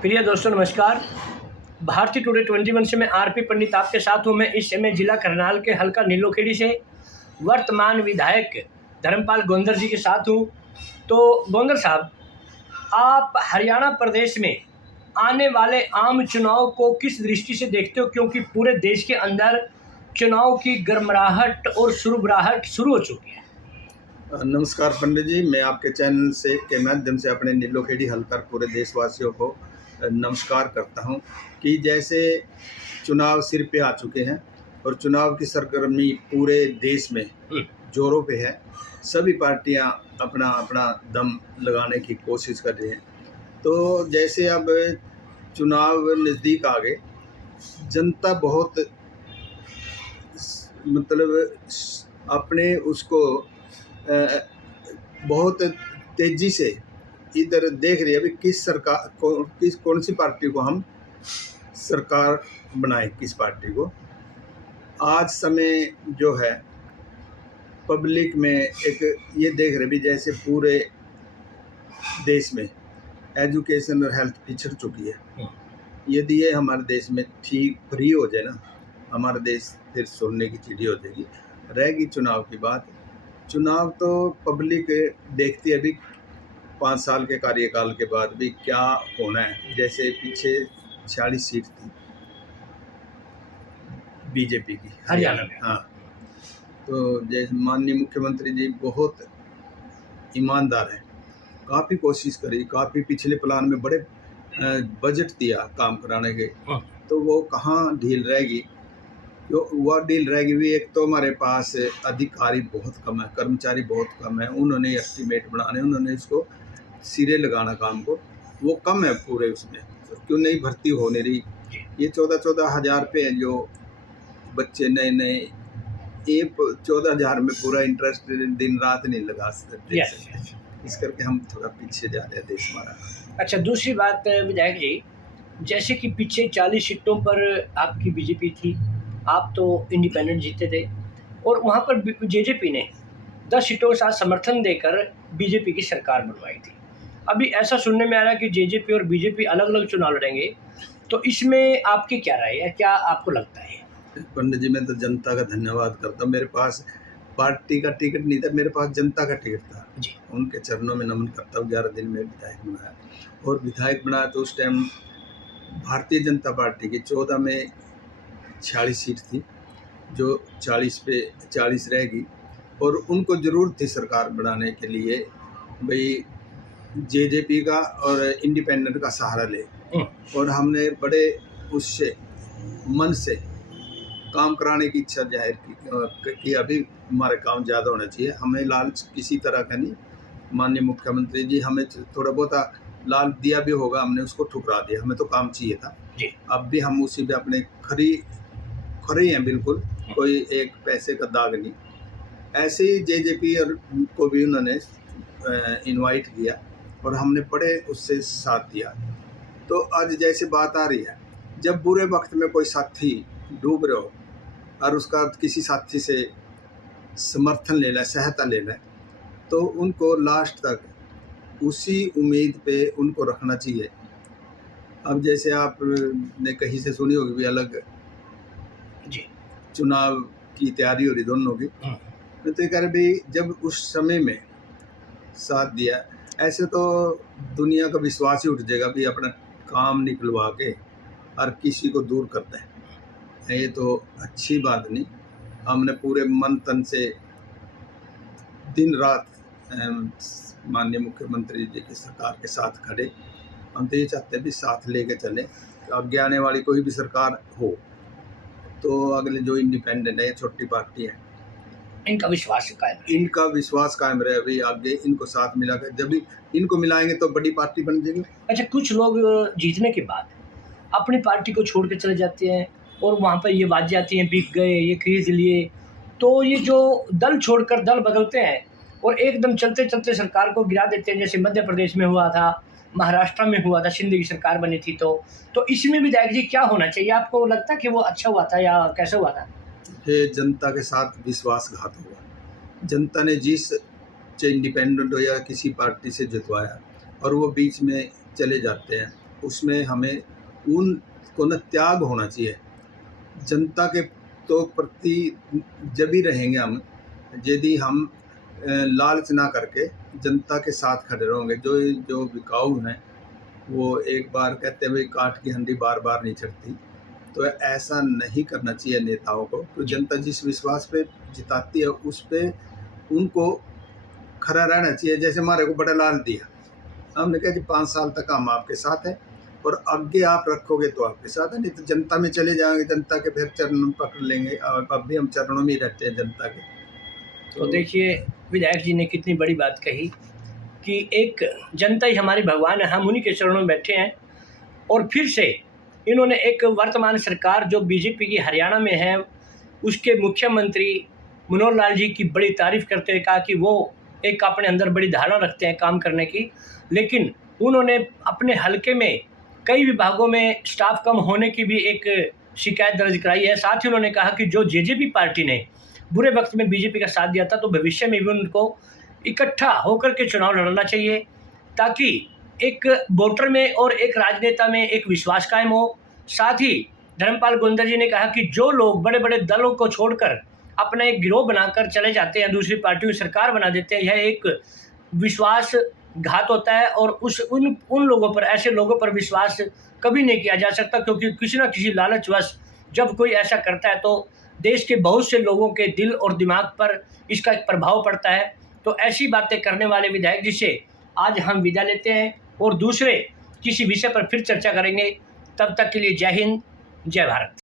प्रिय दोस्तों नमस्कार। भारतीय टुडे 21 से मैं आरपी पंडित आपके साथ हूँ। मैं इस समय जिला करनाल के हल्का नीलोखेड़ी से वर्तमान विधायक धर्मपाल गोंदर जी के साथ हूँ। तो गोंदर साहब, आप हरियाणा प्रदेश में आने वाले आम चुनाव को किस दृष्टि से देखते हो, क्योंकि पूरे देश के अंदर चुनाव की गर्मराहट और सुरबराहट शुरू हो चुकी है। नमस्कार पंडित जी, मैं आपके चैनल से के माध्यम से अपने नीलोखेड़ी हल्का पूरे देशवासियों को नमस्कार करता हूं कि जैसे चुनाव सिर पे आ चुके हैं और चुनाव की सरगर्मी पूरे देश में जोरों पे है। सभी पार्टियां अपना अपना दम लगाने की कोशिश कर रही हैं। तो जैसे अब चुनाव नज़दीक आ गए, जनता बहुत अपने उसको बहुत तेज़ी से इधर देख रही है अभी किस सरकार को, कौन सी पार्टी को हम सरकार बनाए, किस पार्टी को। आज समय जो है पब्लिक में एक ये देख रहे भी जैसे पूरे देश में एजुकेशन और हेल्थ पिछड़ चुकी है। यदि ये हमारे देश में ठीक फ्री हो जाए ना, हमारा देश फिर सोने की चिड़ी हो जाएगी। रहेगी चुनाव की बात, चुनाव तो पब्लिक देखती है अभी 5 साल के कार्यकाल के बाद भी क्या होना है। जैसे पीछे 46 सीट थी बीजेपी की हरियाणा में। हाँ, तो जैसे माननीय मुख्यमंत्री जी बहुत ईमानदार है, काफ़ी कोशिश करी, काफ़ी पिछले प्लान में बड़े बजट दिया काम कराने के। तो वो कहाँ ढील रहेगी, जो वह डील रहेगी भी। एक तो हमारे पास अधिकारी बहुत कम है, कर्मचारी बहुत कम है, उन्होंने एस्टीमेट बनाने, उन्होंने इसको सिरे लगाना काम को, वो कम है पूरे उसमें। तो क्यों नहीं भर्ती हो नहीं रही। ये 14-14 हज़ार पे हैं जो बच्चे नए नए, ये 14 हज़ार में पूरा इंटरेस्ट दिन रात नहीं लगा सकते। इस करके हम थोड़ा पीछे जा रहे हैं देश हमारा। अच्छा, दूसरी बात विधायक जी, जैसे कि पीछे 40 सीटों पर आपकी बीजेपी थी, आप तो इंडिपेंडेंट जीते थे, और वहाँ पर जेजेपी ने 10 सीटों के साथ समर्थन देकर बीजेपी की सरकार बनवाई थी। अभी ऐसा सुनने में आ रहा है कि जेजेपी और बीजेपी अलग अलग चुनाव लड़ेंगे, तो इसमें आपकी क्या राय है, क्या आपको लगता है? पंडित जी, मैं तो जनता का धन्यवाद करता हूँ। मेरे पास पार्टी का टिकट नहीं था, मेरे पास जनता का टिकट था जी। उनके चरणों में नमन करता हूँ। 11 दिन में विधायक बनाया, और विधायक बनाया तो उस टाइम भारतीय जनता पार्टी की 14 में 46 सीट थी, जो 40 पे 40 रहेगी, और उनको ज़रूरत थी सरकार बनाने के लिए भाई जेजेपी का और इंडिपेंडेंट का सहारा ले। और हमने बड़े उससे मन से काम कराने की इच्छा जाहिर की कि अभी हमारे काम ज़्यादा होना चाहिए, हमें लालच किसी तरह का नहीं। माननीय मुख्यमंत्री जी हमें थोड़ा बहुत लाल दिया भी होगा, हमने उसको ठुकरा दिया, हमें तो काम चाहिए था। अब भी हम उसी पे अपने खरे हैं, बिल्कुल कोई एक पैसे का दाग नहीं। ऐसे ही जेजेपी और को भी उन्होंने इनवाइट किया और हमने बड़े उससे साथ दिया। तो आज जैसे बात आ रही है, जब बुरे वक्त में कोई साथी डूब रहे हो और उसका किसी साथी से समर्थन लेना है, सहायता लेना है, तो उनको लास्ट तक उसी उम्मीद पे उनको रखना चाहिए। अब जैसे आपने कहीं से सुनी होगी भी अलग जी, चुनाव की तैयारी हो रही दोनों की, मैं तो कह रहे भी जब उस समय में साथ दिया, ऐसे तो दुनिया का विश्वास ही उठ जाएगा भी अपना काम निकलवा के और किसी को दूर करता है। ये तो अच्छी बात नहीं। हमने पूरे मन तन से दिन रात माननीय मुख्यमंत्री जी की सरकार के साथ खड़े। हम तो ये चाहते हैं भी साथ लेके चले। तो आगे आने वाली कोई भी सरकार हो तो अगले जो इंडिपेंडेंट है, छोटी पार्टी है, इनका विश्वास कायम रहे। अभी आगे इनको साथ मिला कर जब इनको मिलाएंगे तो बड़ी पार्टी बन जाएगी। अच्छा, कुछ लोग जीतने के बाद अपनी पार्टी को छोड़ के चले जाते हैं और वहाँ पर ये बात जाती हैं बिक गए, ये खरीद लिए। तो ये जो दल छोड़कर दल बदलते हैं और एकदम चलते चलते सरकार को गिरा देते हैं, जैसे मध्य प्रदेश में हुआ था, महाराष्ट्र में हुआ था, शिंदे की सरकार बनी थी। तो इसमें विधायक जी क्या होना चाहिए? आपको लगता है कि वो अच्छा हुआ था या कैसे हुआ था? ये जनता के साथ विश्वासघात हुआ। जनता ने जिस चाहे इंडिपेंडेंट हो या किसी पार्टी से जितवाया और वो बीच में चले जाते हैं, उसमें हमें उनको न त्याग होना चाहिए। जनता के तो प्रति जब ही रहेंगे हम यदि हम लालच ना करके जनता के साथ खड़े रहेंगे। जो बिकाऊ हैं वो एक बार कहते हैं भाई काठ की हंडी बार बार नहीं चढ़ती, तो ऐसा नहीं करना चाहिए नेताओं को। तो जनता जिस विश्वास पे जिताती है उस पे उनको खड़ा रहना चाहिए। जैसे हमारे को बड़ा लाल दिया, हमने कहा कि 5 साल तक हम आपके साथ हैं और आगे आप रखोगे तो आपके साथ है, नहीं तो जनता में चले जाएंगे, जनता के फिर चरण पकड़ लेंगे। और अब भी हम चरणों में ही रहते हैं जनता के। तो देखिए विधायक जी ने कितनी बड़ी बात कही कि एक जनता ही हमारी भगवान है, हम उन्हीं के चरणों में बैठे हैं। और फिर से इन्होंने एक वर्तमान सरकार जो बीजेपी की हरियाणा में है उसके मुख्यमंत्री मनोहर लाल जी की बड़ी तारीफ करते हुए कहा कि वो एक अपने अंदर बड़ी धारणा रखते हैं काम करने की, लेकिन उन्होंने अपने हलके में कई विभागों में स्टाफ कम होने की भी एक शिकायत दर्ज कराई है। साथ ही उन्होंने कहा कि जो जेजेपी पार्टी ने बुरे वक्त में बीजेपी का साथ दिया था तो भविष्य में भी उनको इकट्ठा होकर के चुनाव लड़ना चाहिए, ताकि एक वोटर में और एक राजनेता में एक विश्वास कायम हो। साथ ही धर्मपाल गोंदर जी ने कहा कि जो लोग बड़े बड़े दलों को छोड़कर अपना एक गिरोह बनाकर चले जाते हैं, दूसरी पार्टियों की सरकार बना देते हैं, यह एक विश्वासघात होता है। और उन लोगों पर, ऐसे लोगों पर विश्वास कभी नहीं किया जा सकता, क्योंकि किसी न किसी लालचवश जब कोई ऐसा करता है तो देश के बहुत से लोगों के दिल और दिमाग पर इसका एक प्रभाव पड़ता है। तो ऐसी बातें करने वाले विधायक जी से आज हम विदा लेते हैं और दूसरे किसी विषय पर फिर चर्चा करेंगे। तब तक के लिए जय हिंद, जय भारत।